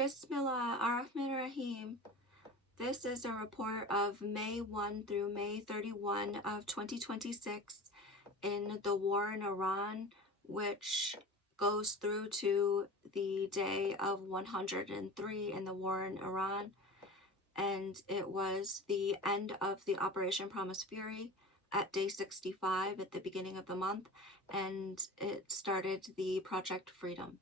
Bismillah ar-Rahman ar-Rahim. This is a report of May 1 through May 31 of 2026 in the war in Iran, which goes through to the day of 103 in the war in Iran. And it was the end of the Operation Promise Fury at day 65 at the beginning of the month, and it started the Project Freedom.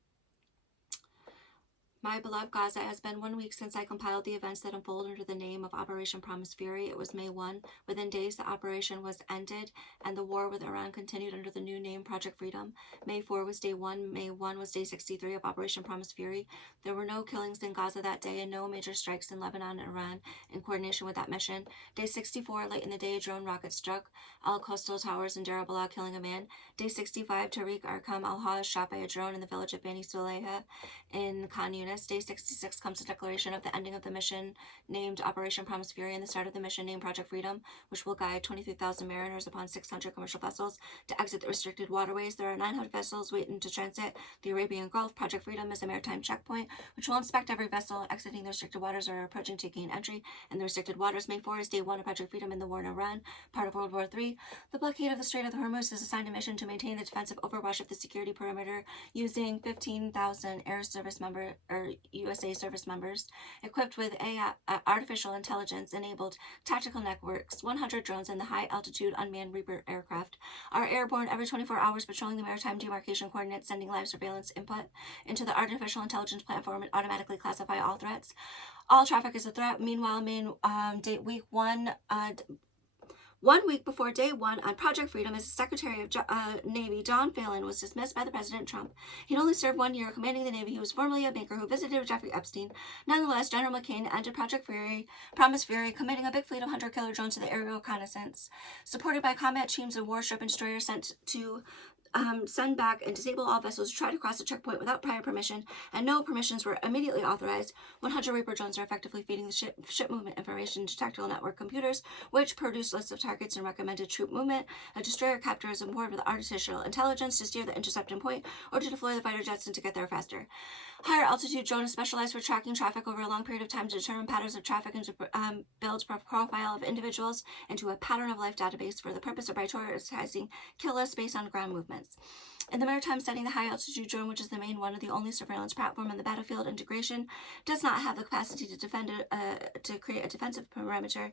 My beloved Gaza, it has been 1 week since I compiled the events that unfold under the name of Operation Promise Fury. It was May 1. Within days, the operation was ended, and the war with Iran continued under the new name Project Freedom. May 4 was day 1. May 1 was day 63 of Operation Promise Fury. There were no killings in Gaza that day and no major strikes in Lebanon and Iran in coordination with that mission. Day 64, late in the day, a drone rocket struck Al-Coastal Towers in Deir al-Balah, killing a man. Day 65, Tariq Arqam al-Hajj shot by a drone in the village of Bani Sulayha in Khan Yunis. Day 66 comes a declaration of the ending of the mission named Operation Promise Fury and the start of the mission named Project Freedom, which will guide 23,000 mariners upon 600 commercial vessels to exit the restricted waterways. There are 900 vessels waiting to transit the Arabian Gulf. Project Freedom is a maritime checkpoint which will inspect every vessel exiting the restricted waters or approaching to gain entry in the restricted waters. May 4 is day 1 of Project Freedom in the war in Iran, part of World War III. The blockade of the Strait of Hormuz is assigned a mission to maintain the defensive overwash of the security perimeter using 15,000 air service member USA service members equipped with artificial intelligence enabled tactical networks. 100 drones and the high altitude unmanned Reaper aircraft are airborne every 24 hours, patrolling the maritime demarcation coordinates, sending live surveillance input into the artificial intelligence platform and automatically classify all threats. All traffic is a threat. Meanwhile, date week 1, 1 week before day 1 on Project Freedom, as Secretary of Navy Don Phelan was dismissed by the President Trump. He'd only served 1 year commanding the Navy. He was formerly a banker who visited Jeffrey Epstein. Nonetheless, General McCain ended Project Promise Fury, committing a big fleet of hunter-killer drones to the aerial reconnaissance, supported by combat teams of warship and destroyers sent to send back and disable all vessels who try to cross the checkpoint without prior permission, and no permissions were immediately authorized. 100 Reaper drones are effectively feeding the ship movement information to tactical network computers, which produce lists of targets and recommended troop movement. A destroyer captor is employed with artificial intelligence to steer the intercepting point or to deploy the fighter jets and to get there faster. Higher altitude drone is specialized for tracking traffic over a long period of time to determine patterns of traffic and to build a profile of individuals into a pattern of life database for the purpose of prioritizing kill lists based on ground movements. In the maritime setting, the high altitude drone, which is the main one of the only surveillance platform in the battlefield integration, does not have the capacity to defend to create a defensive perimeter.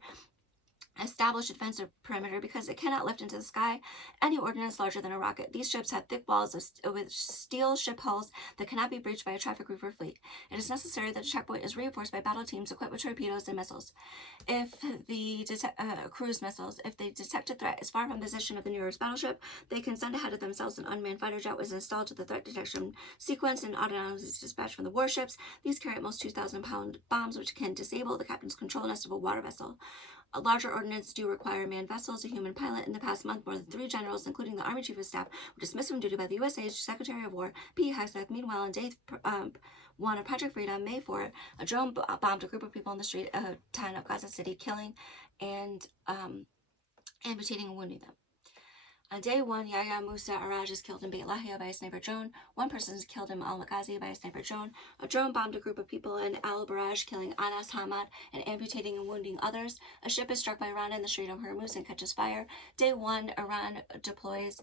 Establish a defensive perimeter because it cannot lift into the sky any ordnance larger than a rocket. These ships have thick walls with steel ship hulls that cannot be breached by a traffic Reaper fleet. It is necessary that a checkpoint is reinforced by battle teams equipped with torpedoes and missiles. If the cruise missiles, if they detect a threat is far from the position of the nearest battleship, they can send ahead of themselves an unmanned fighter jet was installed to the threat detection sequence and autonomously dispatched from the warships. These carry at most 2,000-pound bombs, which can disable the captain's control nest of a water vessel. A larger ordnance do require manned vessels, a human pilot. In the past month, more than 3 generals, including the Army Chief of Staff, were dismissed from duty by the USA's Secretary of War, Pete Hegseth. Meanwhile, on day 1 of Project Freedom, May 4, a drone bombed a group of people in the street town of Gaza City, killing and amputating and wounding them. On day 1, Yahya Musa Araj is killed in Beit Lahia by a sniper drone. 1 person is killed in Al-Maghazi by a sniper drone. A drone bombed a group of people in Al-Baraj, killing Anas Hamad and amputating and wounding others. A ship is struck by Iran in the Strait of Hormuz and catches fire. Day 1, Iran deploys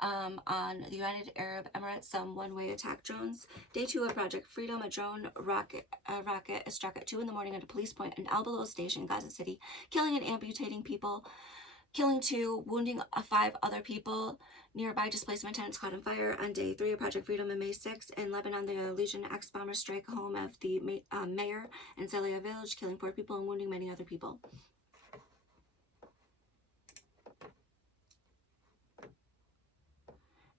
on the United Arab Emirates some one-way attack drones. Day 2 of Project Freedom, a drone rocket is struck at 2 in the morning at a police point in Al-Balul station, Gaza City, killing and amputating people. Killing 2, wounding 5 other people. Nearby displacement tents caught on fire. On day 3 of Project Freedom on May 6, in Lebanon, the Legion X bombers strike home of the mayor in Zalia village, killing 4 people and wounding many other people.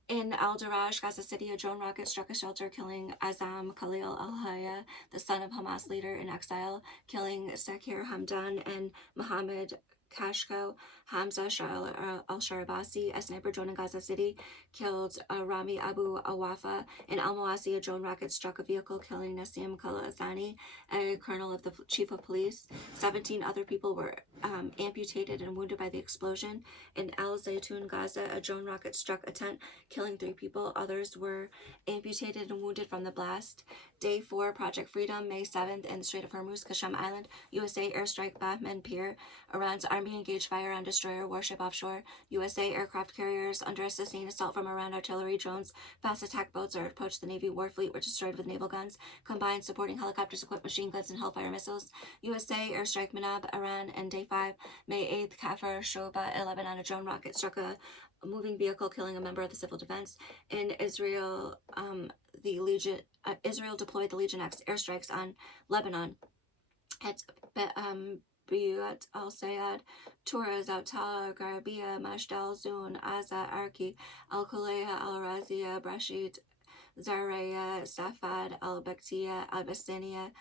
In Al-Daraj, Gaza City, a drone rocket struck a shelter, killing Azam Khalil al-Haya, the son of Hamas leader in exile, killing Sakir Hamdan and Mohammed Kashko, Hamza Shah al-Sharabasi, a sniper drone in Gaza City, killed Rami Abu Awafa. In Al-Mawasi, a drone rocket struck a vehicle, killing Nassim Khalazani, a colonel of the chief of police. 17 other people were amputated and wounded by the explosion. In Al Zaytun, Gaza, a drone rocket struck a tent, killing 3 people. Others were amputated and wounded from the blast. Day 4, Project Freedom, May 7th, in the Strait of Hormuz, Qasem Island, USA airstrike Bahman Pier. Iran's army engaged fire on destroyer warship offshore. USA aircraft carriers under a sustained assault from Iran artillery drones. Fast attack boats are approached the Navy war fleet were destroyed with naval guns. Combined supporting helicopters equipped machine guns and Hellfire missiles. USA airstrike Manab, Iran, and Day 5, May 8th, Kafr Shoba, 11 on a drone rocket struck a moving vehicle, killing a member of the civil defense. In Israel, Israel deployed the Legion X airstrikes on Lebanon at Biyut al-Sayad, Tura, Zautar, Garabia, Mashdal, Zun, Aza, Arki, Al-Kuleya, Al-Razia, Brashid, Zaraya, Safad, Al-Baktiya, Al-Bastania,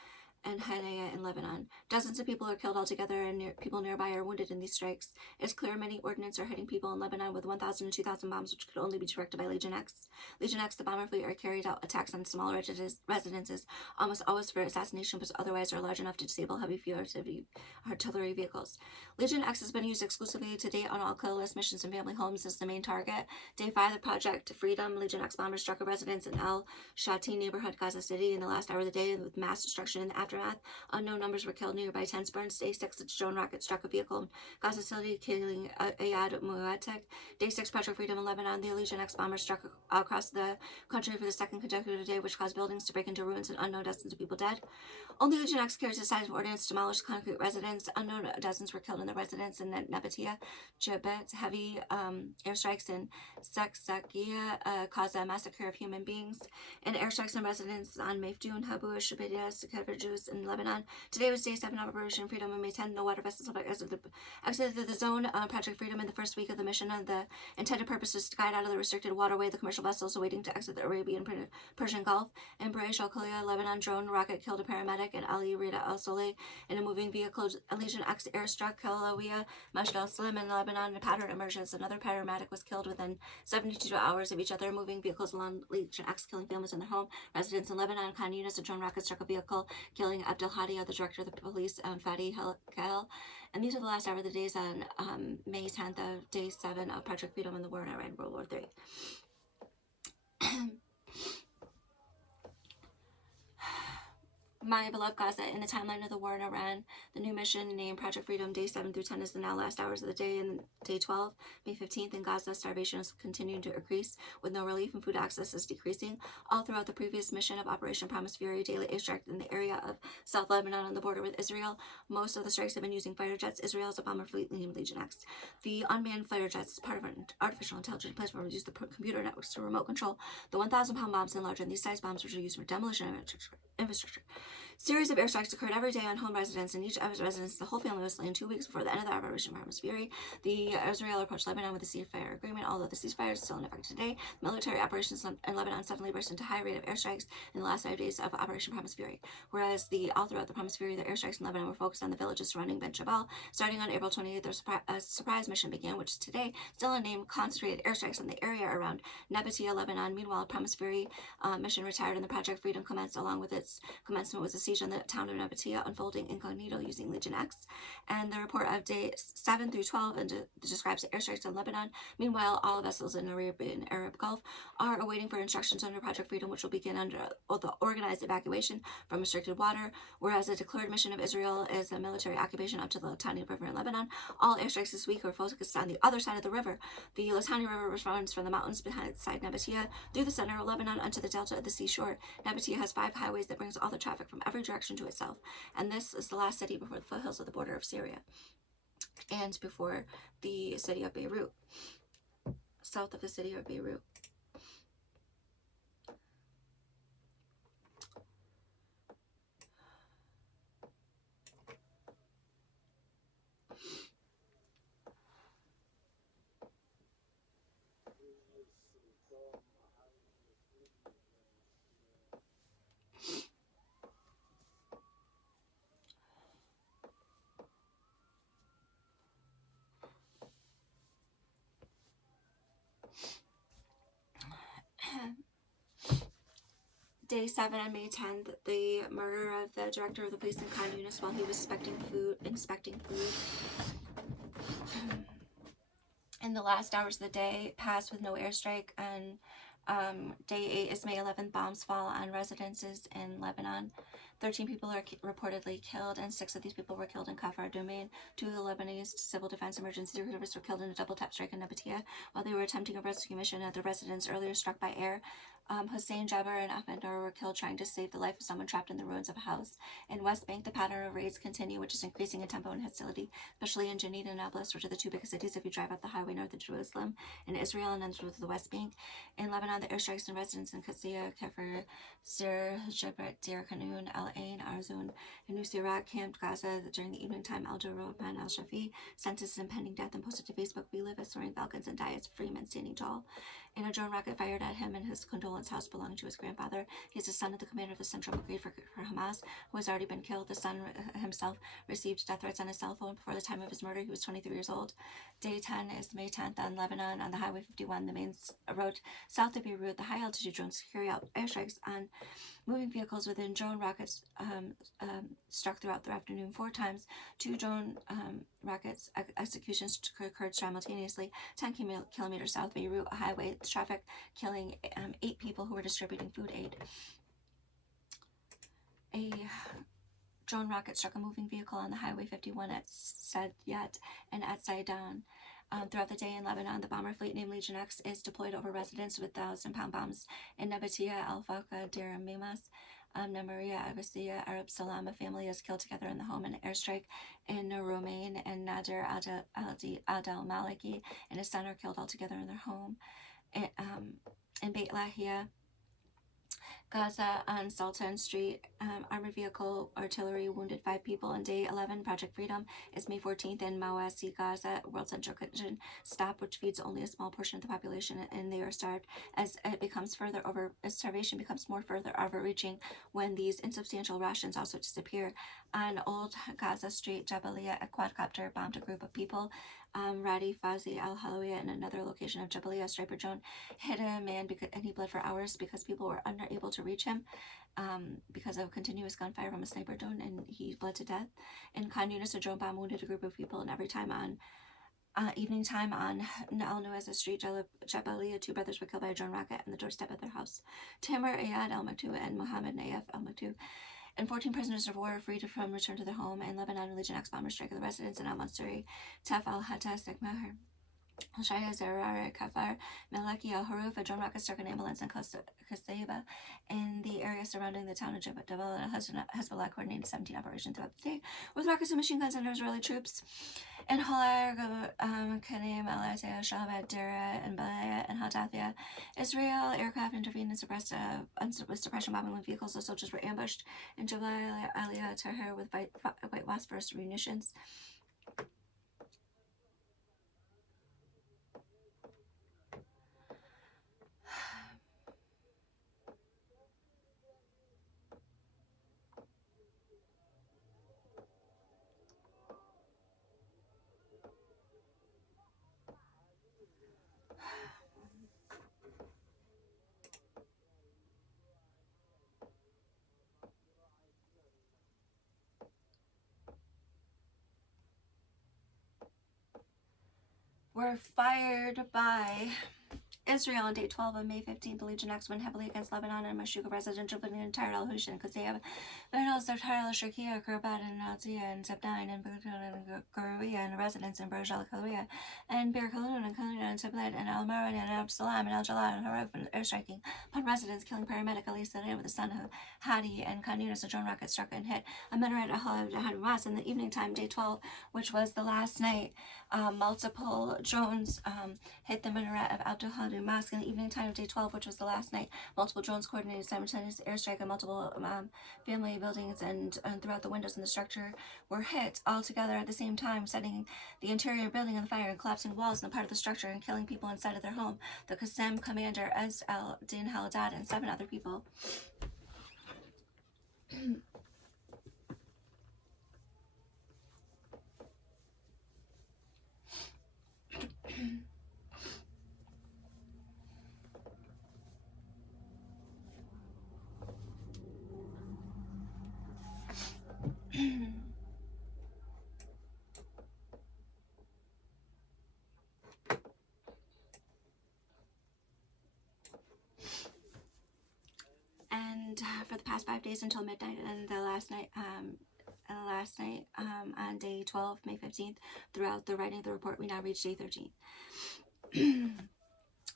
and Hanaya in Lebanon. Dozens of people are killed altogether, and people nearby are wounded in these strikes. It's clear many ordnance are hitting people in Lebanon with 1,000 to 2,000 bombs, which could only be directed by Legion X. Legion X, the bomber fleet, are carried out attacks on small residences, almost always for assassination, but otherwise are large enough to disable heavy artillery vehicles. Legion X has been used exclusively to date on all kill list missions and family homes as the main target. Day 5 of Project Freedom, Legion X bombers struck a residence in Al Shati neighborhood, Gaza City, in the last hour of the day with mass destruction in the aftermath. Unknown numbers were killed, nearby tents burned. Day 6, a drone rocket struck a vehicle in Gaza City, killing Ayad Muatek. Day 6, Project Freedom in Lebanon, the Legion X bombers struck across the country for the second consecutive day, which caused buildings to break into ruins and unknown dozens of people dead. Only Legion X carries a size of ordnance to demolish concrete residents. Unknown dozens were killed in the residence in Nabatea, Jebet. Heavy airstrikes in Saksakia caused a massacre of human beings. And airstrikes on residents on Mefdoun, Habu, Shabidia, Sekevajus in Lebanon. Today was Day 7 of Operation Freedom, and May 10, no water vessels have exited the zone. Project Freedom in the first week of the mission, and the intended purpose is to guide out of the restricted waterway the commercial vessels awaiting to exit the Arabian Persian Gulf. In Braish al-Khalil, Lebanon, drone rocket killed a paramedic, and Ali Rida al-Soleh in a moving vehicle. Legion X airstruck Kalawiya, Majd al-Salim in Lebanon. A pattern emerges. Another paramedic was killed within 72 hours of each other. Moving vehicles along Legion X, killing families in their home. Residents in Lebanon, Khan Yunis, a drone rocket struck a vehicle, killing Abdel Hadi, the director of the police, and Fadi Khel. And these are the last hour of the days on May 10th of Day 7 of Project Freedom in the war in Iran, World War III. My beloved Gaza, in the timeline of the war in Iran, the new mission named Project Freedom, Day 7 through 10 is the now last hours of the day, and Day 12, May 15th, in Gaza, starvation is continuing to increase, with no relief and food access is decreasing. All throughout the previous mission of Operation Promise Fury, daily airstrike in the area of South Lebanon on the border with Israel. Most of the strikes have been using fighter jets. Israel has a bomber fleet named Legion X. The unmanned fighter jets is part of an artificial intelligence platform to use the computer networks to remote control the 1,000-pound bombs and larger, and these size bombs which are used for demolition of infrastructure. Series of airstrikes occurred every day on home residents. In each residence, the whole family was slain 2 weeks before the end of the Operation Promise Fury. Israel approached Lebanon with a ceasefire agreement. Although the ceasefire is still in effect today, military operations in Lebanon suddenly burst into high rate of airstrikes in the last 5 days of Operation Promise Fury. Whereas all throughout the Promise Fury, the airstrikes in Lebanon were focused on the villages surrounding Ben Jabal. Starting on April 28th, a surprise mission began, which is today still unnamed, concentrated airstrikes in the area around Nabatea, Lebanon. Meanwhile, Promise Fury mission retired, and the Project Freedom commenced. Along with its commencement was a siege on the town of Nabatea, unfolding incognito using Legion X. And the report of Day 7 through 12 describes the airstrikes in Lebanon. Meanwhile, all vessels in the Arabian Arab Gulf are awaiting for instructions under Project Freedom, which will begin under the organized evacuation from restricted water, whereas the declared mission of Israel is a military occupation up to the Litani River in Lebanon. All airstrikes this week are focused on the other side of the river. The Litani River runs from the mountains behind Nabatea through the center of Lebanon onto the delta of the seashore. Nabatea has 5 highways that brings all the traffic from every direction to itself, and this is the last city before the foothills of the border of Syria and before the city of Beirut, south of the city of Beirut. Day 7 on May 10th, the murder of the director of the police in Khan Yunis while he was inspecting food. In the last hours of the day passed with no airstrike, and Day 8 is May 11th. Bombs fall on residences in Lebanon. 13 people are reportedly killed, and 6 of these people were killed in Kafar Domain. 2 of the Lebanese civil defense emergency service were killed in a double tap strike in Nabatea while they were attempting a rescue mission at the residence earlier struck by air. Hussein Jabbar and Ahmed Noor were killed trying to save the life of someone trapped in the ruins of a house. In West Bank, the pattern of raids continue, which is increasing in tempo and hostility, especially in Jenin and Nablus, which are the 2 biggest cities if you drive up the highway north of Jerusalem, in Israel and then through the West Bank. In Lebanon, the airstrikes and residents in Qadsiya, Kafr, Sir, Jabrat, Deir Kanoun, Al Ain, Arzun, and Nuseirat camped Gaza during the evening time. Aldo Rahman Al Shafi sentenced impending death and posted to Facebook, "We live as soaring falcons and die as free men standing tall." In a drone rocket fired at him in his condolence house belonging to his grandfather. He's the son of the commander of the Central Brigade for Hamas, who has already been killed. The son himself received death threats on his cell phone. Before the time of his murder, he was 23 years old. Day 10 is May 10th on Lebanon on the Highway 51, the main road south of Beirut. The high-altitude drones carry out airstrikes on moving vehicles within drone rockets struck throughout the afternoon 4 times. 2 drone rockets executions occurred simultaneously 10 kilometers south of Beirut, a highway traffic, killing 8 people who were distributing food aid. A drone rocket struck a moving vehicle on the Highway 51 at Sadyat and at Zaidan. Throughout the day in Lebanon, the bomber fleet named Legion X is deployed over residents with 1,000-pound bombs in Nabatea, Al Faqqa, Deir Mimas, Namaria, Abbasiya, Arab Salam. A family is killed together in the home in an airstrike in Romain, and Nadir Adel Maliki and his son are killed altogether in their home. In Beit Lahia, Gaza on Sultan Street, armored vehicle artillery wounded 5 people. On Day 11, Project Freedom is May 14th in Mawasi, Gaza. World Central Kitchen stop, which feeds only a small portion of the population, and they are starved. As starvation becomes more further overreaching when these insubstantial rations also disappear. On Old Gaza Street, Jabalia, a quadcopter bombed a group of people. Radi Fazi Al Halawiya, in another location of Jabalia, a striper drone hit a man and he bled for hours because people were unable to reach him because of continuous gunfire from a sniper drone, and he bled to death. In Khan Yunis, a drone bomb wounded a group of people, and every time on evening time on Al Nueza Street, Jabalia, 2 brothers were killed by a drone rocket on the doorstep of their house. Tamar Ayad Al Maktoum and Mohammed Nayef Al Maktoum and 14 prisoners of war are freed from return to their home. In Lebanon, Legion X bombers strike at the residence in Al Mansuri, Taf Al Hatta, Sekmahar, Al Shaya, Zerar, Kafar, Malaki, Al Haruf. A drone rocket struck an ambulance in Qasaiba in the area surrounding the town of Jabal. Hezbollah coordinated 17 operations throughout the day with rockets and machine guns under Israeli troops. In Halar, Kanim, Alatea, Shalabad, Dera, and Balaya, and Hadathia, Israel aircraft intervened and suppressed with suppression bombing when vehicles of soldiers were ambushed in Jabal Aliyah Tahrir with white phosphorus munitions. Were fired by Israel on Day 12 of May 15th. The Legion X went heavily against Lebanon and Meshuga residential building in Tyre al Hushin, Qasaiba, Bernals of Tyre al Shirkiya, Kurbat, and Nadia, and Zebnine, and Butan, and Gurawiya, and residents in Burj al Khalwiya, and Bir Khalun, and Khalun, and Tablet, and Al Maran, and Ab Salam, and Al Jalal, and Haruf, and airstriking upon residents, killing paramedic Ali Sadan with the son of Hadi, and Khan Yunis. A drone rocket struck and hit a minaret at Hamas in the evening time, Day 12, which was the last night. Multiple drones hit the minaret of Abdul Hadi Mosque in the evening time of Day 12, which was the last night. Multiple drones coordinated simultaneous airstrike on multiple family buildings, and throughout the windows in the structure were hit all together at the same time, setting the interior building on fire and collapsing walls in the part of the structure and killing people inside of their home. The Qassam commander, Ez Al Din Haladad, and 7 other people. past 5 days until midnight, and the last night on day 12, May 15th, throughout the writing of the report, we now reach day 13.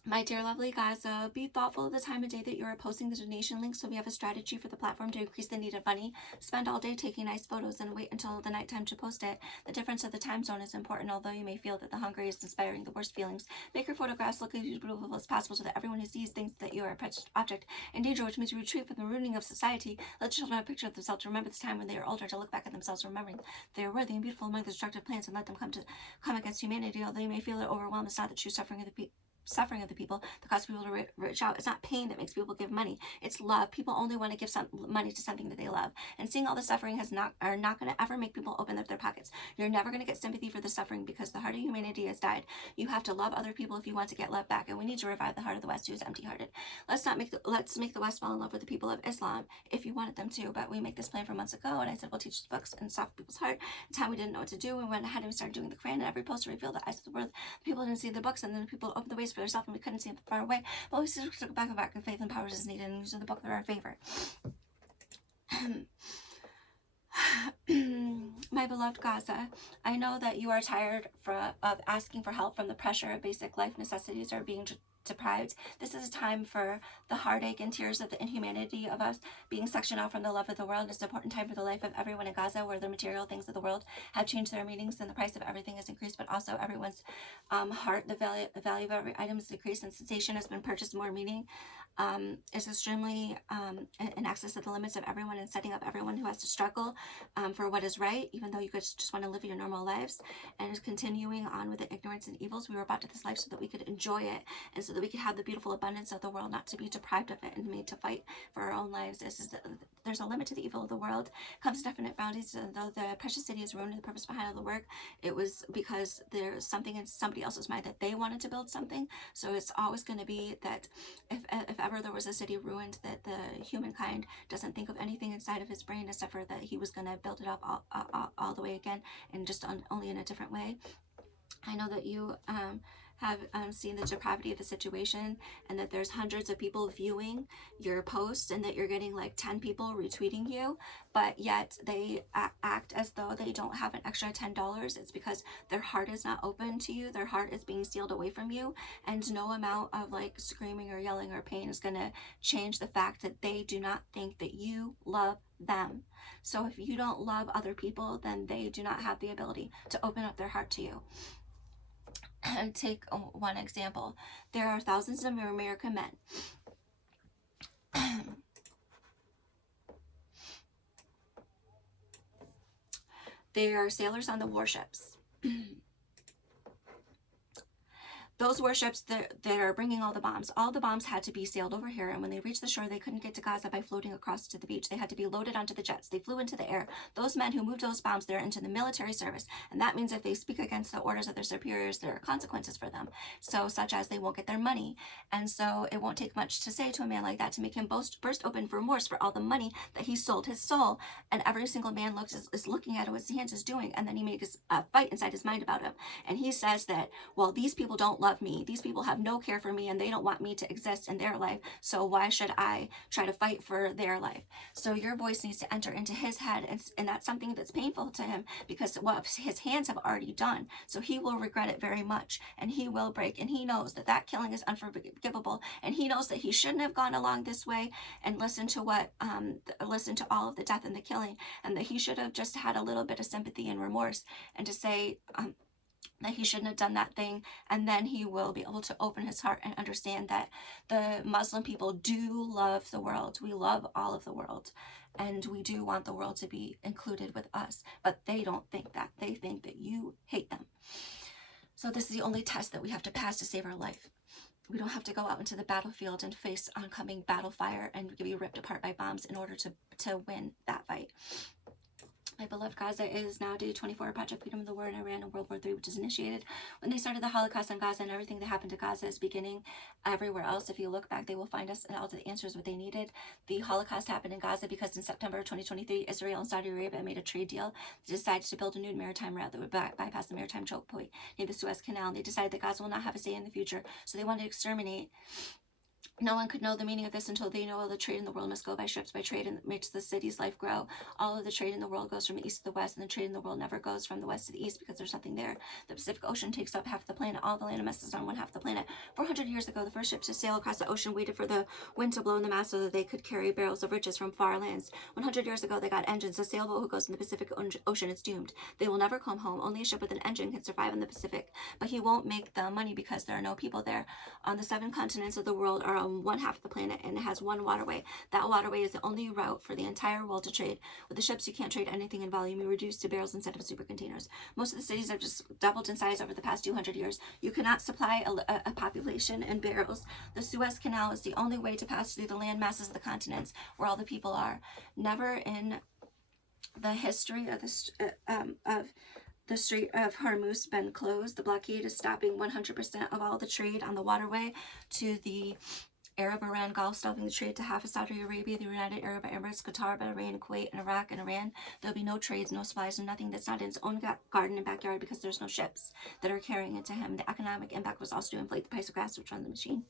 My dear lovely Gaza, be thoughtful of the time of day that you are posting the donation link so we have a strategy for the platform to increase the needed money. Spend all day taking nice photos and wait until the nighttime to post it. The difference of the time zone is important, although you may feel that the hunger is inspiring the worst feelings. Make your photographs look as beautiful as possible so that everyone who sees thinks that you are a precious object in danger, which means you retreat from the ruining of society. Let children have a picture of themselves to remember this time when they are older, to look back at themselves remembering they are worthy and beautiful among the destructive plans, and let them come against humanity. Although you may feel it overwhelmed, it's not the true suffering of the people that cause people to reach out. It's not pain that makes people give money. It's love. People only want to give some money to something that they love. And seeing all the suffering are not going to ever make people open up their pockets. You're never going to get sympathy for the suffering because the heart of humanity has died. You have to love other people if you want to get love back. And we need to revive the heart of the West, who is empty-hearted. Let's make the West fall in love with the people of Islam if you wanted them to. But we make this plan for months ago, and I said we'll teach the books and soften people's heart. It's time we didn't know what to do. We went ahead and we started doing the Quran, and every poster revealed the eyes of the world. The people didn't see the books, and then the people opened the ways for themselves, and we couldn't see them far away. But we still took back and faith and powers is needed, and using the book for our favor. My beloved Gaza, I know that you are tired of asking for help from the pressure of basic life necessities or being deprived. This is a time for the heartache and tears of the inhumanity of us being sectioned off from the love of the world. It's an important time for the life of everyone in Gaza, where the material things of the world have changed their meanings and the price of everything has increased, but also everyone's heart, the value of every item has decreased, and sensation has been purchased more meaning. Is extremely in excess of the limits of everyone, and setting up everyone who has to struggle for what is right, even though you could just want to live your normal lives, and is continuing on with the ignorance and evils. We were brought to this life so that we could enjoy it, and so that we could have the beautiful abundance of the world, not to be deprived of it and made to fight for our own lives. There's a limit to the evil of the world. Comes definite boundaries. Though the precious city is ruined, the purpose behind all the work, it was because there's something in somebody else's mind that they wanted to build something. So it's always going to be that if ever there was a city ruined, that the humankind doesn't think of anything inside of his brain except for that he was going to build it up all the way again, and just only in a different way. I know that you have seen the depravity of the situation, and that there's hundreds of people viewing your posts, and that you're getting like 10 people retweeting you, but yet they act as though they don't have an extra $10. It's because their heart is not open to you. Their heart is being sealed away from you, and no amount of like screaming or yelling or pain is going to change the fact that they do not think that you love them. So if you don't love other people, then they do not have the ability to open up their heart to you. And take one example. There are thousands of American men they are sailors on the warships. Those warships that are bringing all the bombs had to be sailed over here, and when they reached the shore, they couldn't get to Gaza by floating across to the beach. They had to be loaded onto the jets. They flew into the air. Those men who moved those bombs, they're into the military service, and that means if they speak against the orders of their superiors, there are consequences for them. So, such as they won't get their money, and so it won't take much to say to a man like that to make him burst open for remorse for all the money that he sold his soul. And every single man is looking at what his hands is doing, and then he makes a fight inside his mind about him, and he says that, well, these people don't love me. These people have no care for me, and they don't want me to exist in their life. So why should I try to fight for their life? So your voice needs to enter into his head, and that's something that's painful to him, because what his hands have already done. So he will regret it very much, and he will break, and he knows that killing is unforgivable, and he knows that he shouldn't have gone along this way and listened to all of the death and the killing, and that he should have just had a little bit of sympathy and remorse, and to say that he shouldn't have done that thing. And then he will be able to open his heart and understand that the Muslim people do love the world. We love all of the world, and we do want the world to be included with us, but they don't think that. They think that you hate them. So this is the only test that we have to pass to save our life. We don't have to go out into the battlefield and face oncoming battle fire and be ripped apart by bombs in order to win that fight. My beloved Gaza is now day 24 of Project Freedom of the War in Iran, and World War III, which is initiated when they started the Holocaust on Gaza, and everything that happened to Gaza is beginning everywhere else. If you look back, they will find us all the answers what they needed. The Holocaust happened in Gaza because in September 2023, Israel and Saudi Arabia made a trade deal. They decided to build a new maritime route that would bypass the maritime choke point near the Suez Canal. And they decided that Gaza will not have a say in the future, so they wanted to exterminate No one could know the meaning of this until they know all the trade in the world must go by ships, by trade, and it makes the city's life grow. All of the trade in the world goes from the east to the west, and the trade in the world never goes from the west to the east because there's nothing there. The Pacific Ocean takes up half the planet. All the land masses on one half the planet. 400 years ago, the first ships to sail across the ocean waited for the wind to blow in the mast so that they could carry barrels of riches from far lands. 100 years ago, they got engines. A sailboat who goes in the Pacific Ocean is doomed. They will never come home. Only a ship with an engine can survive in the Pacific, but he won't make the money because there are no people there. On the 7 continents of the world are on one half of the planet, and it has one waterway. That waterway is the only route for the entire world to trade. With the ships, you can't trade anything in volume. You reduce to barrels instead of super containers. Most of the cities have just doubled in size over the past 200 years. You cannot supply a population in barrels. The Suez Canal is the only way to pass through the land masses of the continents where all the people are. Never in the history of the Strait of Hormuz been closed. The blockade is stopping 100% of all the trade on the waterway to the Arab Iran Gulf, stopping the trade to half of Saudi Arabia, the United Arab Emirates, Qatar, Bahrain, Kuwait, and Iraq, and Iran. There'll be no trades, no supplies, and nothing that's not in its own garden and backyard because there's no ships that are carrying it to him. The economic impact was also to inflate the price of gas, which runs the machine.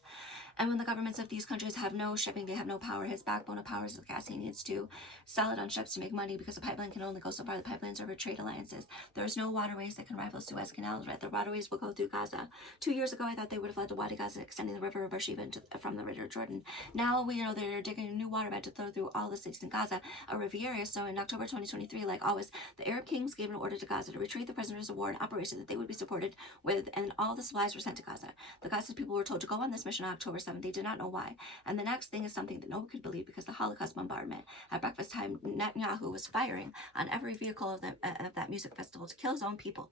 And when the governments of these countries have no shipping, they have no power. His backbone of power is the gas. He needs to sell it on ships to make money because the pipeline can only go so far. The pipelines are trade alliances. There's no waterways that can rival Suez Canal. Right? The waterways will go through Gaza. 2 years ago, I thought they would have led to Wadi Gaza, extending the river of Beersheba from the River Jordan. Now we know they're digging a new waterbed to throw through all the cities in Gaza, a riviera. So in October 2023, like always, the Arab kings gave an order to Gaza to retrieve the prisoners of war, an operation that they would be supported with, and all the supplies were sent to Gaza. The Gaza people were told to go on this mission on October 7th. They did not know why. And the next thing is something that no one could believe because the Holocaust bombardment. At breakfast time, Netanyahu was firing on every vehicle of that music festival to kill his own people.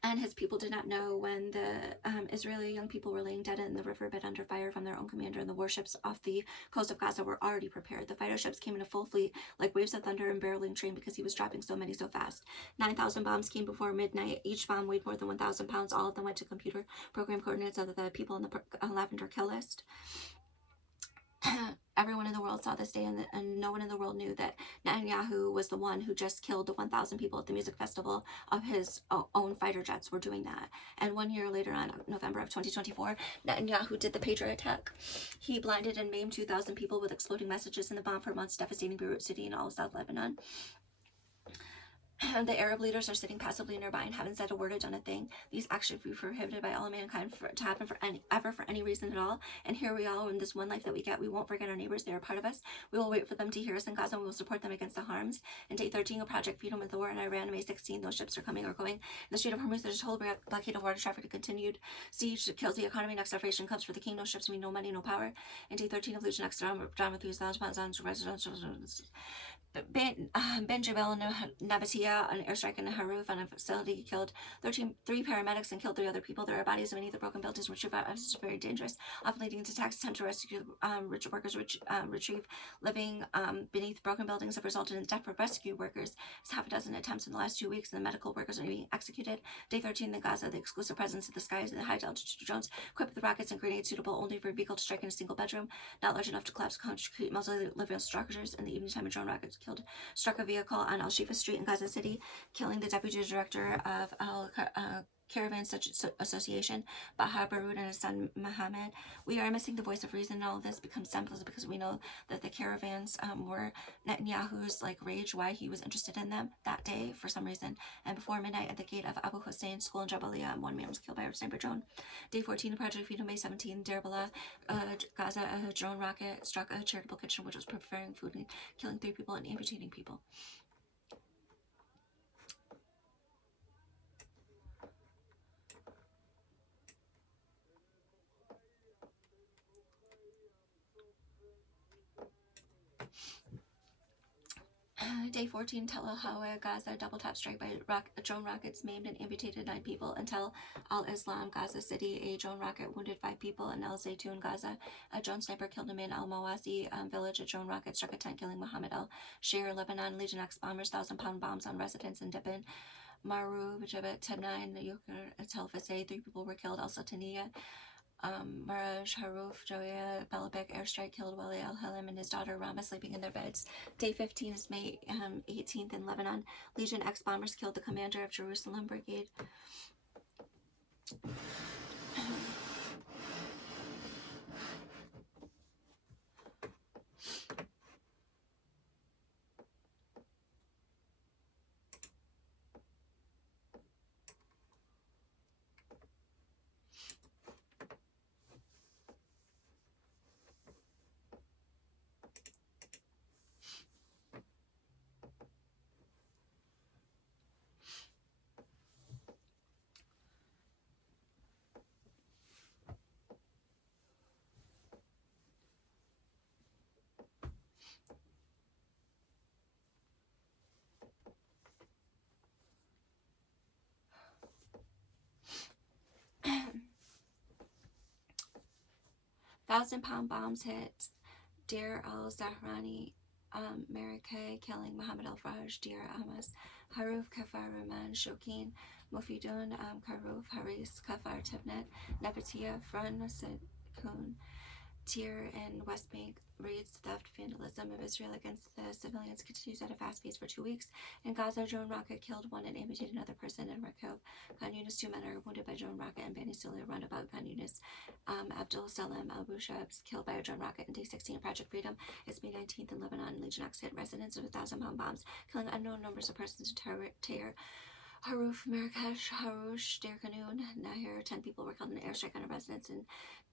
And his people did not know when the Israeli young people were laying dead in the riverbed under fire from their own commander, and the warships off the coast of Gaza were already prepared. The fighter ships came in a full fleet, like waves of thunder and barreling train, because he was dropping so many so fast. 9,000 bombs came before midnight. Each bomb weighed more than 1,000 pounds. All of them went to computer program coordinates of the people on the Lavender kill list. Everyone in the world saw this day, and no one in the world knew that Netanyahu was the one who just killed the 1,000 people at the music festival of his own fighter jets were doing that. And 1 year later, on November of 2024, Netanyahu did the Patriot attack. He blinded and maimed 2,000 people with exploding messages in the bomb for months, devastating Beirut City and all of South Lebanon. The Arab leaders are sitting passively nearby and haven't said a word or done a thing. These actions be prohibited by all mankind to happen for any reason at all. And here we are in this one life that we get. We won't forget our neighbors. They are part of us. We will wait for them to hear us in Gaza, and we will support them against the harms. In day 13 of Project Freedom with the war in Iran, May 16, those ships are coming or going. In the Strait of Hormuz, there's a total blockade of water traffic, a continued siege that kills the economy. Next operation comes for the king. No ships mean no money, no power. In day 13 of Luge, next drama 3,000 pounds on Ben Jabal and Nabatea, an airstrike in Haruf on a facility, killed 3 paramedics and killed 3 other people. There are bodies beneath the broken buildings, which is very dangerous, often leading to attacks. Attempt to rescue rich workers retrieve living beneath broken buildings have resulted in the death of rescue workers. It's half a dozen attempts in the last 2 weeks, and the medical workers are being executed. Day 13 in Gaza, the exclusive presence of the skies and the high altitude drones equipped with rockets and grenades suitable only for a vehicle to strike in a single bedroom, not large enough to collapse concrete multi-living structures. In the evening time, a drone rocket struck a vehicle on Al Shifa Street in Gaza City, killing the deputy director of Al Caravan Association, Baha Baroud, and his son Mohammed. We are missing the voice of reason, and all of this becomes simple because we know that the caravans were Netanyahu's rage, why he was interested in them that day for some reason. And before midnight, at the gate of Abu Hussein School in Jabalia, 1 man was killed by a sniper drone. Day 14 of Project Freedom, May 17, Deir Bala, Gaza, a drone rocket struck a charitable kitchen which was preparing food and killing 3 people and amputating people. Day 14, Tel Hawa, Gaza, double top strike by drone rockets maimed and amputated 9 people. And Tel Al-Islam, Gaza City, a drone rocket wounded 5 people. And El Zaytun, Gaza, a drone sniper killed him in Al-Mawasi village. A drone rocket struck a tent, killing Mohammed Al-Shir. Lebanon, Legion X bombers, 1,000-pound bombs on residents in Dibin. Maru, Jabet, Tebnine, Yukur, Tel Fasay, 3 people were killed. Al Sataniya, Maraj Haruf Joya Balabek airstrike killed Wali Al Halim and his daughter Rama sleeping in their beds. Day 15 is May 18th in Lebanon. Legion X bombers killed the commander of Jerusalem Brigade. 1,000-pound bombs hit Deir al-Zahrani, Marikeh, killing Muhammad al-Faraj, Deir Ahmas, Haruf Kafar Rahman, Shokin, Mufidun, Karuf, Haris, Kafar Tebnet, Nabatia, Frun, Sekun, Tyr, and West Bank. Raids, theft, vandalism of Israel against the civilians continues at a fast pace for 2 weeks. In Gaza, drone rocket killed one and amputated another person. In Rakhov, Khan Yunis, 2 men are wounded by drone rocket. And Bani Sulayh roundabout, Khan Yunis, Abdul Salam al-Bushabs killed by a drone rocket. In Day 16, Project Freedom is May 19th in Lebanon. Legion X hit residents with 1,000-pound bombs, killing unknown numbers of persons in Tyre. Haruf, Marrakesh, Haroush, Deir Kanoun, Nahir. 10 people were killed in an airstrike on a residence in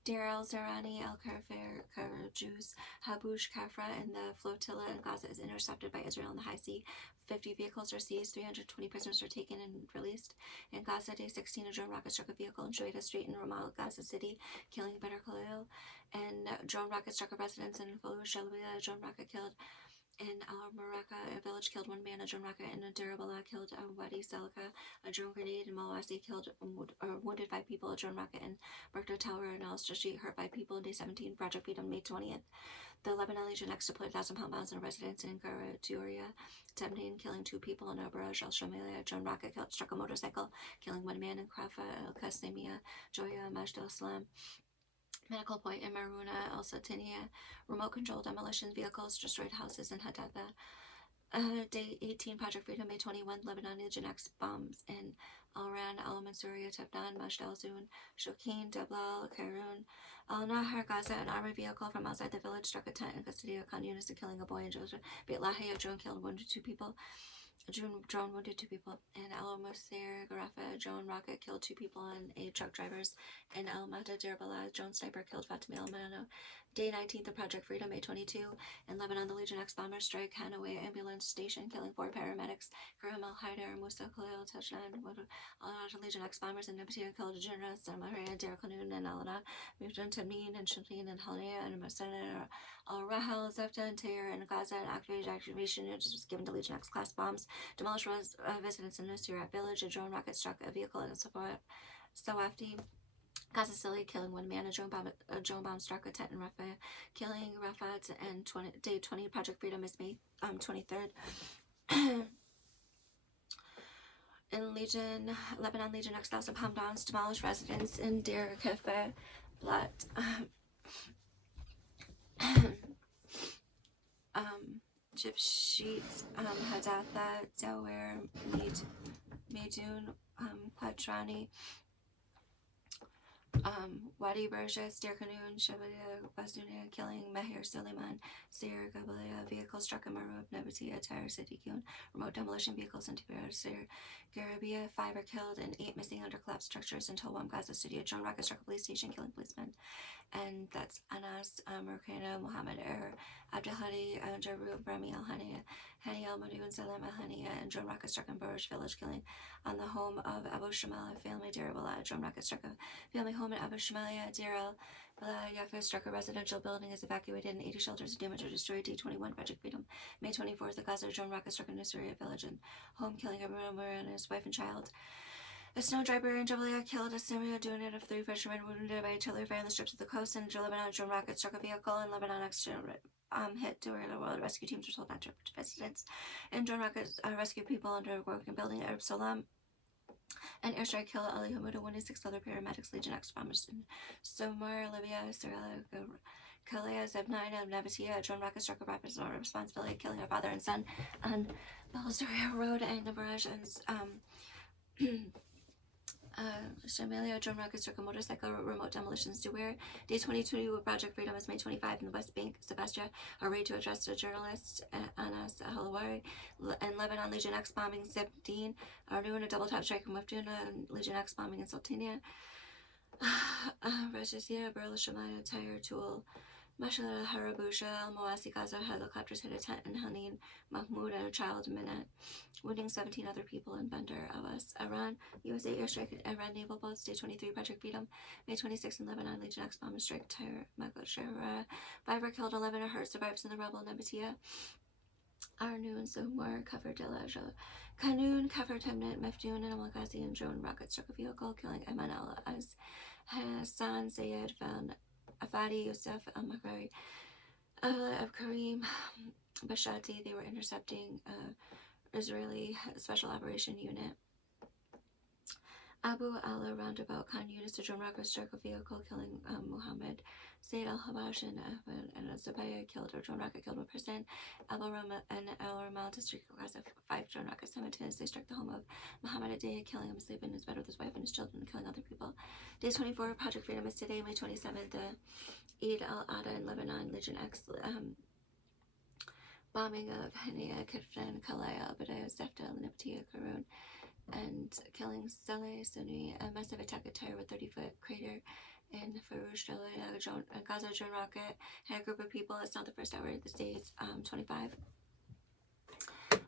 Deir al-Zarani, al-Karfir, Karajuz, Habush, Kafra, and the flotilla in Gaza is intercepted by Israel in the high sea. 50 vehicles are seized, 320 prisoners are taken and released. In Gaza, Day 16, a drone rocket struck a vehicle in Shuwaida Street in Ramallah, Gaza City, killing Badr Khalil. And drone rocket struck a residence in Fallujah, Shalwiya. A drone rocket killed in Al-Maraka, a village killed 1 man. A drone rocket in Dirabala killed Wadi Salka. A drone grenade in Malwasi killed wounded 5 people. A drone rocket in Berkta Tower in Al-Stra Street hurt 5 people. In Day 17, Project Freedom, May 20th. The Lebanon Legion X deployed 1,000-pound bombs in a residence in Garaduria, Tebnin, killing 2 people. In Baraj al-Shamalia, a drone rocket struck a motorcycle, killing 1 man. In Krafa al-Qasimia, Joya Majd al-Islam Medical Point in Maruna, El Satania, remote-controlled demolition vehicles destroyed houses in Hadatha. Day 18, Project Freedom, May 21, Lebanon Legion X bombs in Al-Ran, Al-Mansuriya, Tebnan, Majd al-Zun, Shokin, Deblal, Karun, Al-Nahar, Gaza. An armored vehicle from outside the village struck a tent in custody of Khan Yunis, killing a boy. In Joseph, Beit Lahi, a drone killed 2 people. A drone wounded 2 people. In Al Musir Garafa, a drone rocket killed 2 people and 8 truck drivers. In Al Mahda Derbala, a drone sniper killed Fatima Al Mano. Day 19th of Project Freedom, May 22. In Lebanon, the Legion X bombers strike Hanaway ambulance station, killing 4 paramedics. Karim Al Haidar, Musa Khalil, Tajnan, Al Legion X bombers in Nabatia killed Jinra, Samaria, Deir Kanoun, and Alana, Mufdan Tamnin, and Shamlin, and Halania, and Masana, Al Rahal, Zefta, and Tyre, and Gaza, and activation was given to Legion X class bombs. Demolished residents in Nuseirat village. A drone rocket struck a vehicle in Sawafti, Gaza City, killing 1 man. A drone bomb struck a tent in Rafah, killing Rafat. And Day 20, Project Freedom is May 23rd. In Lebanon Legion X 1,000-pound bombs demolished residents in Deir Kefe, Blat, Jibshit, Hadatha, Dawer, Meidun, Patrani, Wadi Burgess, Deir Kanoun, Shabada, Bazunia, killing Mahir Suleiman, Sir Gabalia, vehicle struck in Marub, Nabatia, Tyre, Sidikun, remote demolition vehicles in Tibera, Sir Garabia, 5 are killed and 8 missing under collapsed structures in Tolwam, Gaza City. A drone rocket struck a police station, killing policemen. And that's Anas, Murkana, Muhammad Abdelhadi, Jarub, Rami Al-Hania, Hani Al-Madun, Salam Al-Hania, and drone rocket struck in Baruch village, killing on the home of Abu Shamala family, Deir Bala. A drone rocket struck a family home in Abu Shamalia, Deir al-Bala. Yafa struck a residential building, is evacuated, and 80 shelters and damaged or destroyed. Day 21, Project Freedom, May 24th. The Gaza drone rocket struck a Nuseirat village and home, killing Abu Umar and his wife and child. A snow driver in Jabalia killed a Syria unit of 3 fishermen wounded by artillery fire on the strips of the coast. In Lebanon, a drone rocket struck a vehicle in Lebanon. Hit to where the rescue teams were told not to residents. And drone rockets rescue people under a broken building at Arab Salam. An airstrike killed Ali Hamuda, 26 other paramedics, Legion X bombers in Somar, Libya, Sierra Kalea, Zeb9 of Nabatea. A drone rocket struck a rapid responsibility, killing a father and son on Balsaria Road and Nabaraj and Shamalia. Drone rocket struck a motorcycle, remote demolitions to where. Day 22 with Project Freedom is May 25 in the West Bank. Sebastian, a raid to address the journalist Anas Halawari. And Lebanon, Legion X bombing Zebdeen. Arnoon, a double top strike in Wafduna, and Legion X bombing in Sultania. Rajazia, Berla Shamaya, Tire Tool. Mashallah, Harabusha, Al Mawasi, Gaza, helicopters hit a tent in Hanin, Mahmoud, and a child minute, wounding 17 other people in Bandar Abbas. Iran, USA airstrike at Iran naval boats. Day 23, Project Freedom. May 26 in Lebanon, Legion X bomber strike, Tyre, Makashara. 5 were killed, 11 are hurt, survivors in the rebel Nabatea. Arnoon, Zumwar, Kafir Delaja. Kanoon, Kafir Temnet, Mefdoon, and Amalgazi, and drone rocket struck a vehicle, killing Ayman al as Hassan Sayed found Afadi Yusuf al-Maghari of Karim Bashati. They were intercepting Israeli Special Operation Unit. Abu Allah roundabout Khan Yunus, a drone rocket struck a vehicle, killing Muhammad Said al-Habash and Zabaya killed a drone rocket, killed one person. Al Rama and Al Ramal district across 5 drone rockets simultaneously struck the home of Muhammad Adaya, killing him asleep in his bed with his wife and his children, and killing other people. Day 24, Project Freedom is today, May 27th. The Eid al-Adha in Lebanon, Legion X bombing of Hania, Kiftan, Kalaya, Abadaya, Zefta, Niptia, Karun, and killing Saleh Sunni. A massive attack at Tyre with 30-foot crater in Farouche, Gaza drone rocket had a group of people. It's not the first hour of this day. It's 25.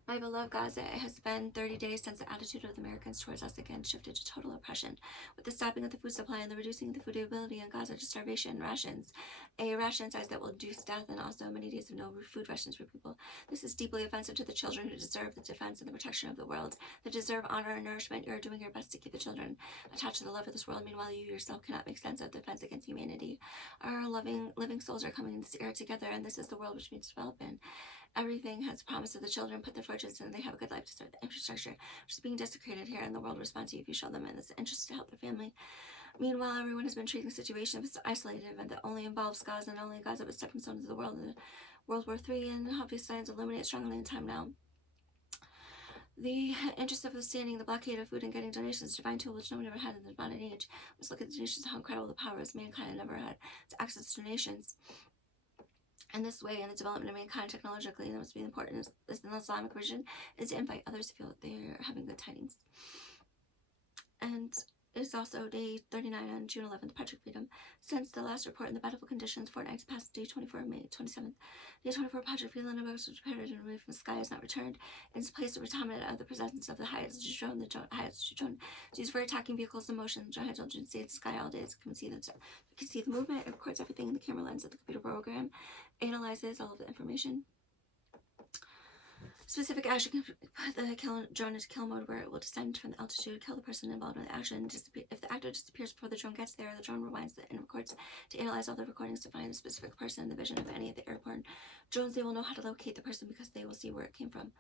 My beloved Gaza, it has been 30 days since the attitude of the Americans towards us again shifted to total oppression. With the stopping of the food supply and the reducing of the food availability in Gaza to starvation rations, a ration size that will reduce death, and also many days of no food rations for people. This is deeply offensive to the children who deserve the defense and the protection of the world. They deserve honor and nourishment. You are doing your best to keep the children attached to the love of this world. Meanwhile, you yourself cannot make sense of defense against humanity. Our living souls are coming in this era together, and this is the world which we develop in. Everything has promised of the children put their fortunes in, and they have a good life to start. The infrastructure which is being desecrated here, and the world responds to you if you show them in this interest to help their family. Meanwhile, everyone has been treating the situation as an isolated event that only involves Gaza and only Gaza, but stepping stones to the world in World War III, and obvious signs illuminate strongly in time now. The interest of withstanding the blockade of food and getting donations, a divine tool which no one ever had in the modern age. Let's look at the donations, how incredible the power is. Mankind had never had to access donations. And this way, in the development of mankind technologically, that must be important is the Islamic vision, is to invite others to feel that they are having good tidings. And it's also day 39 on June 11th, Project Freedom. Since the last report in the battlefield conditions, fortnights past day 24, May 27th. Day 24, Project Freedom, was prepared and removed from the sky, has not returned. In its place, the retirement of the presence of the highest drone, used for attacking vehicles in motion. The drone don't see the sky all day. It can see the movement. It records everything in the camera lens of the computer program. Analyzes all of the information. Specific action can put the drone into kill mode, where it will descend from the altitude, kill the person involved in the action. If the actor disappears before the drone gets there, the drone rewinds and records to analyze all the recordings to find the specific person in the vision of any of the airborne drones. They will know how to locate the person because they will see where it came from.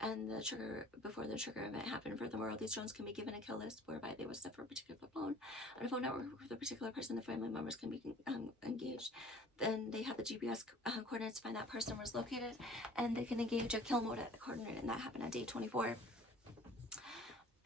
And the trigger, before the trigger event happened. Furthermore, these drones can be given a kill list whereby they will set for a particular phone. On a phone network with a particular person, the family members can be engaged. Then they have the GPS coordinates to find that person was located, and they can engage a kill mode at the coordinate, and that happened on day 24.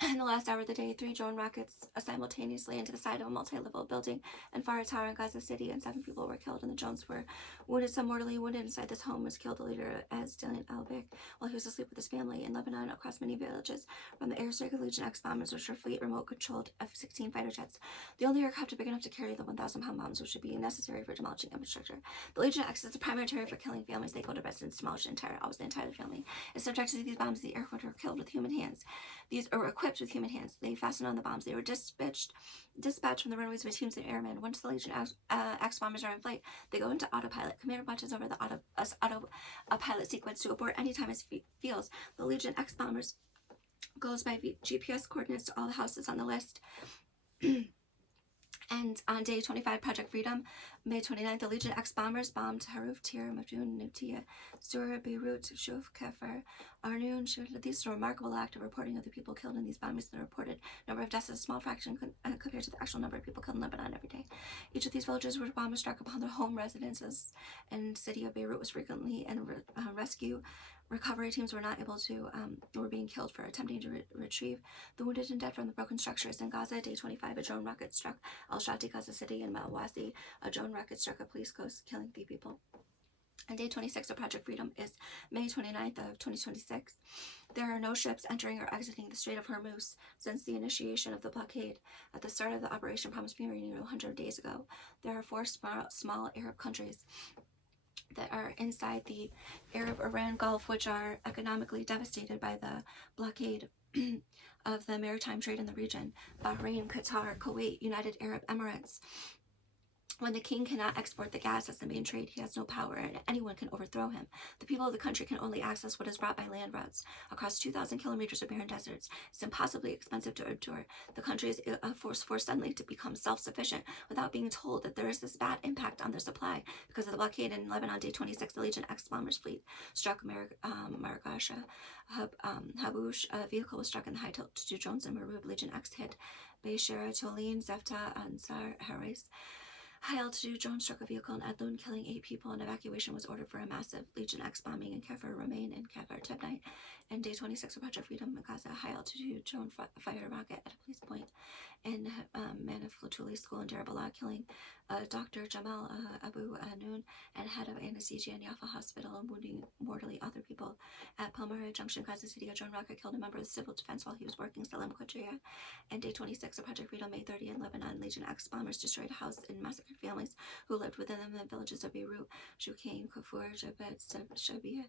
In the last hour of the day, 3 drone rockets simultaneously into the side of a multi-level building and fire tower in Gaza City, and 7 people were killed, and the drones were wounded. Some mortally wounded inside this home was killed. The leader, as Dylan Albik, while he was asleep with his family in Lebanon, across many villages from the airstrike of Legion X bombers, which were fleet remote-controlled F-16 fighter jets. The only aircraft big enough to carry the 1,000-pound bombs, which would be necessary for demolishing infrastructure. The Legion X is the primary target for killing families. They go to residents, demolish the entire family. If subjected to these bombs, the aircraft were killed with human hands. These are equipped with human hands. They fastened on the bombs. They were dispatched from the runways with teams of airmen. Once the Legion X bombers are in flight, they go into autopilot. Commander watches over the autopilot sequence to abort anytime it feels. The Legion X bombers goes by GPS coordinates to all the houses on the list. And on day 25, Project Freedom, May 29th, the Legion X bombers bombed Haruf, Tir, Matun, Nutia, Sur, Beirut, Shuf, Kefir, Arnoon. These is a remarkable act of reporting of the people killed in these bombings. The reported number of deaths is a small fraction compared to the actual number of people killed in Lebanon every day. Each of these villages where bombs struck upon their home residences, and the city of Beirut was frequently and rescue. Recovery teams were not able to, were being killed for attempting to retrieve the wounded and dead from the broken structures. In Gaza, day 25, a drone rocket struck Al-Shati, Gaza City, and Malwasi. A drone rocket struck a police post, killing 3 people. And day 26 of Project Freedom is May 29th of 2026. There are no ships entering or exiting the Strait of Hormuz since the initiation of the blockade at the start of the Operation Promised Fury nearly 100 days ago. There are 4 small Arab countries that are inside the Arab-Iran Gulf, which are economically devastated by the blockade of the maritime trade in the region: Bahrain, Qatar, Kuwait, United Arab Emirates. When the king cannot export the gas as the main trade, he has no power and anyone can overthrow him. The people of the country can only access what is brought by land routes across 2,000 kilometers of barren deserts. It's impossibly expensive to endure. The country is forced suddenly to become self-sufficient without being told that there is this bad impact on their supply. Because of the blockade in Lebanon, day 26, the Legion X bombers fleet struck Margasha. Habush, a vehicle was struck in the high altitude drones in Marub. Legion X hit Beishara, Tolin, Zefta, Ansar, Haris. High altitude drone struck a vehicle in Adlun, killing 8 people, and evacuation was ordered for a massive Legion X bombing in Kefir Remain and Kefir Tibnite. And day 26 of Project Freedom, Gaza, high altitude drone fired a rocket at a police point in Maniflatuli School in Deir Bala, killing Dr. Jamal Abu Anoon and head of anesthesia in Yafa Hospital, and wounding mortally other people. At Palmyra Junction, Gaza City, a drone rocket killed a member of the civil defense while he was working Salam Qadriya. And day 26 of Project Freedom, May 30, in Lebanon, Legion X bombers destroyed a house and massacred families who lived within them in the villages of Beirut, Shukain, Kafur, Jabet, Shabia,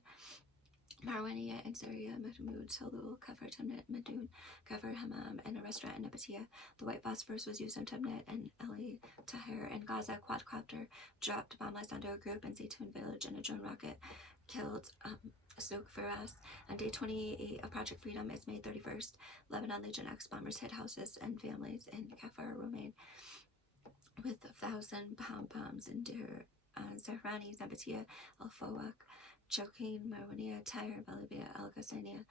Marwania, and Syria, Mahmoud, Salul, Kafir, Timnit, Madun, Kafir, Hammam, and a restaurant in Nabatea. The white phosphorus was used in Timnit and Eli Tahir. And Gaza, quadcopter dropped bombs onto a group in Zaytun village, and a drone rocket killed Souk Firas. On day 28 of Project Freedom is May 31st. Lebanon Legion X bombers hit houses and families in Kafir Romain with 1,000-pound bombs in Deir, Zahrani, Nabatea, Al-Fawak, Jokin, Marwania, Tyre, Balibia, Al-Ghassania,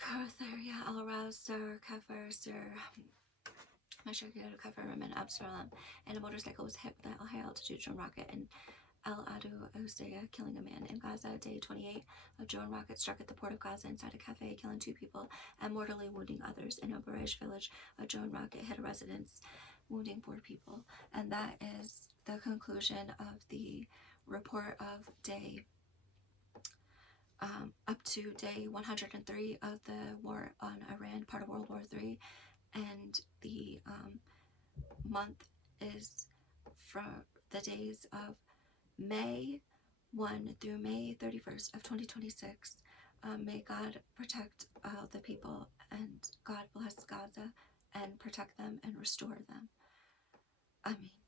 Kartharia, Al-Raz, Sur, Kafir, Sur, Mashakir, Kafir, and Absalom. And a motorcycle was hit with a high altitude drone rocket in El Adu Osea, killing a man. In Gaza, day 28, a drone rocket struck at the port of Gaza inside a cafe, killing 2 people and mortally wounding others. In a Barej village, a drone rocket hit a residence, wounding 4 people. And that is the conclusion of the report of day up to day 103 of the war on Iran, part of World War III. And the month is from the days of May 1 through May 31st of 2026. May God protect the people, and God bless Gaza and protect them and restore them. Amen.